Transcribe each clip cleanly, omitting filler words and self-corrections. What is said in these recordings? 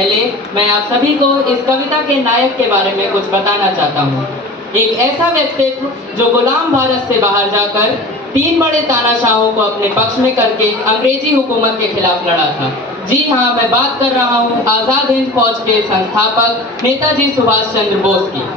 पहले मैं आप सभी को इस कविता के नायक के बारे में कुछ बताना चाहता हूँ। एक ऐसा व्यक्तित्व जो गुलाम भारत से बाहर जाकर 3 बड़े तानाशाहों को अपने पक्ष में करके अंग्रेजी हुकूमत के खिलाफ लड़ा था। जी हाँ, मैं बात कर रहा हूँ आज़ाद हिंद फौज के संस्थापक नेताजी सुभाष चंद्र बोस की।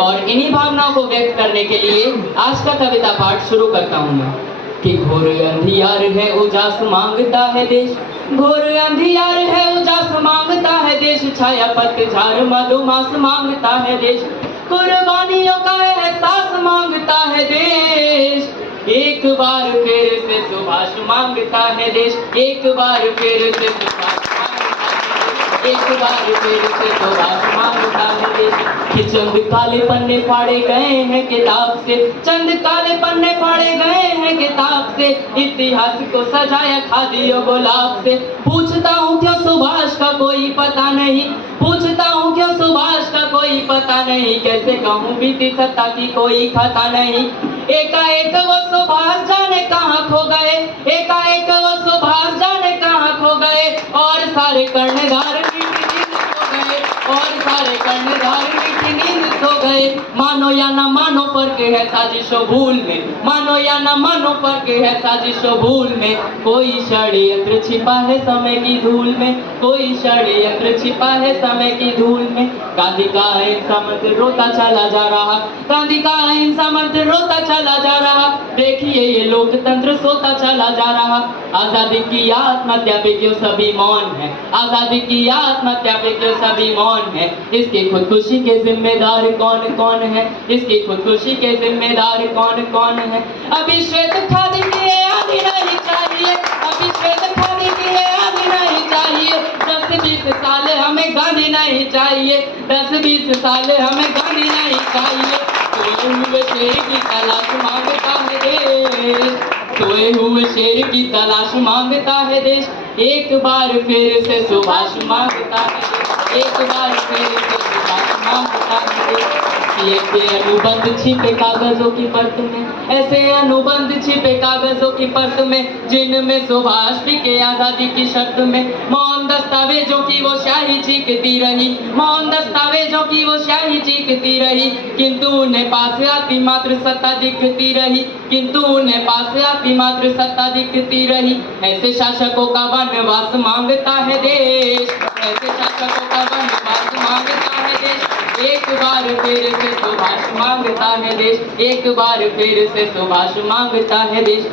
और इन्हीं भावनाओं को व्यक्त करने के लिए आज का कविता पाठ शुरू करता हूँ मैं। कि घोर अंधियार है उजास मांगता है देश, घोर अंधियार है उजास मांगता है देश, छाया पतझड़ मधुमास मांगता है देश, कुर्बानियों का एहसास मांगता है देश। एक बार फिर से सुभाष मांगता है देश, एक बार फिर से सुभाष, एक बार फिर से सुभाष मांगता है देश। कि चंद काले पन्ने फाड़े गए हैं किताब से, चंद काले पन्ने फाड़े गए हैं किताब से, इतिहास को सजाया खादी और गुलाब से। पूछता हूँ क्यों सुभाष का कोई पता नहीं, पूछता हूँ क्यों सुभाष का कोई पता नहीं, कैसे कहूँ बीती सत्ता की कोई खता नहीं। एकाएक वो सुभाष जाने कहाँ खो गए, एकाएक वो सुभाष जाने कहाँ खो गए, और सारे कर्णधार और सारे कर्णधार मीठी नींद सो गए। मानो या ना मानो फर्क है साजिशो भूल में, मानो या ना मानो फर्क है साजिशो भूल में। कोई षड्यंत्र छिपा है समय की धूल में, कोई षड्यंत्र छिपा है समय की धूल में। गांधी का अहिंसा मंत्र रोता चला जा रहा, गांधी का अहिंसा मंत्र रोता चला जा रहा, देखिए ये लोकतंत्र सोता चला जा रहा। आजादी की आत्महत्या पे क्यों सभी मौन है, आजादी की आत्महत्या पे क्यों सभी मौन है। इसकी खुदकुशी के जिम्मेदार कौन कौन है, इसकी खुदकुशी के जिम्मेदार कौन कौन है। अभी श्वेत खादी की आनी नहीं चाहिए, अभी श्वेत खादी की आनी नहीं चाहिए। 10-20 साल हमें गांधी नहीं चाहिए, 10-20 साल हमें गांधी नहीं चाहिए। सोए हुए शेर की तलाश मांगता है देश, सोए हुए शेर की तलाश मांगता है देश। एक बार फिर से सुभाष मांगता है देश, एक बार फिर से सुभाष मांगता है देश। ऐसे अनुबंध छिपे कागजों की परत में, ऐसे अनुबंध छिपे कागजों की परत में, जिनमें सुभाष के आजादी की शर्त में मौन दस्तावेजों की वो स्याही चीखती रही, मौन दस्तावेजों की वो स्याही चीखती रही। किंतु उन्हें पास आती मात्र सत्ता दिखती रही, किंतु उन्हें पास आती मात्र सत्ता दिखती रही। ऐसे शासकों का वनवास मांगता है देश, ऐसे शासकों का वनवास मांगता है देश। एक बार फिर से सुभाष मांगता है देश, एक बार फिर से सुभाष मांगता है देश।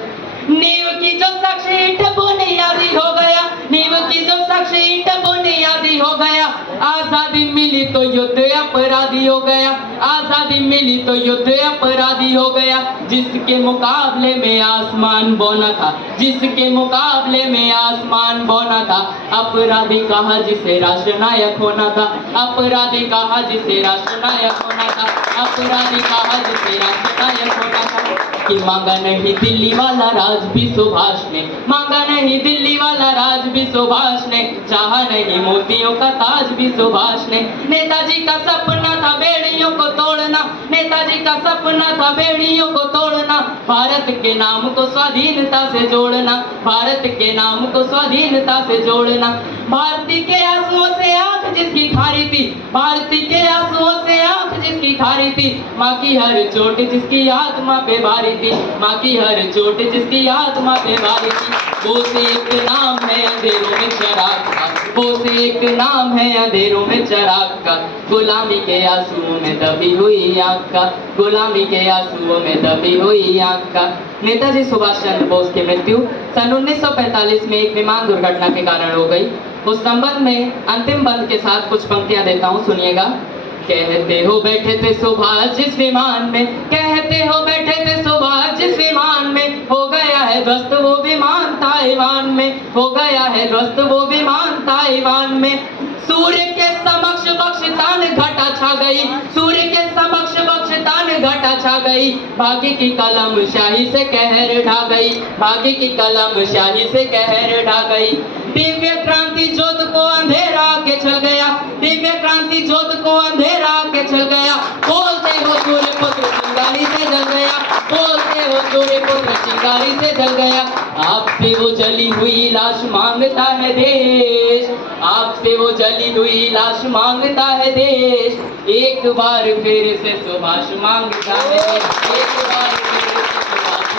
नींव की जो शख्स ईंट बुनियादी हो गया, नींव की जो शख्स ईंट बुनियादी हो गया। आजादी मिली तो युद्ध अपराधी हो गया, आजादी मिली तो युद्ध अपराधी हो गया। जिसके मुकाबले में आसमान बौना था, जिसके मुकाबले में आसमान बौना था। अपराधी कहा जिसे राष्ट्र नायक होना था, अपराधी कहा जिसे राष्ट्र नायक होना था, अपराधी कहा जिसे राष्ट्र नायक होना था। कि मांगा नहीं दिल्ली वाला राज भी सुभाष ने, मांगा नहीं दिल्ली वाला राज भी सुभाष ने, चाहा नहीं मोतियों का ताज भी सुभाष ने। नेताजी का सपना था बेड़ियों को तोड़ना, नेताजी का सपना था बेड़ियों को तोड़ना। भारत के नाम को स्वाधीनता से जोड़ना, भारत के नाम को स्वाधीनता से जोड़ना। भारती के आंसुओं से आंख जिसकी खारी थी, भारती के आंसुओं से आंख जिसकी खारी थी। माँ की हर चोट जिसकी आत्मा पे भारी थी, माँ की हर चोट जिसकी आत्मा पे भारी थी। वो से एक नाम है अंधेरों में चिराग का, वो से एक नाम है अंधेरों में चिराग का। गुलामी के आंसुओं में दबी हुई आँख का, गुलामी के आंसुओं में दबी हुई आँख का। नेताजी सुभाष चंद्र बोस की मृत्यु सन 1945 में एक विमान दुर्घटना के कारण हो गई। उस संबंध में अंतिम बंद के साथ कुछ पंक्तियां देता हूँ, सुनिएगा। कहते हो बैठे थे सुभाष जिस विमान में, कहते हो बैठे थे सुभाष जिस विमान में, हो गया है ध्वस्त वो विमान ताइवान में, हो गया है ध्वस्त वो विमान ताइवान में। सूर्य के समक्ष बख्शतान घटा छा गई, सूर्य के समक्ष बख्शतान घटा छा गई। भाग्य की कलम शाही से कहर ढा गई, भाग्य की कलम शाही से कहर ढा गई। दिव्य क्रांति ज्योत को अंधेरा के चल गया, दिव्य क्रांति ज्योत को अंधेरा के चल गया। बोलते हो सूर्य पुत्र चिंगारी से जल गया, बोलते हो सूर्य पुत्र चिंगारी से जल गया। आपसे वो जली हुई लाश मांगता है देश, आपसे वो जली हुई लाश मांगता है देश, एक बार फिर से सुभाष मांगता है, एक बार फिर से सुभाष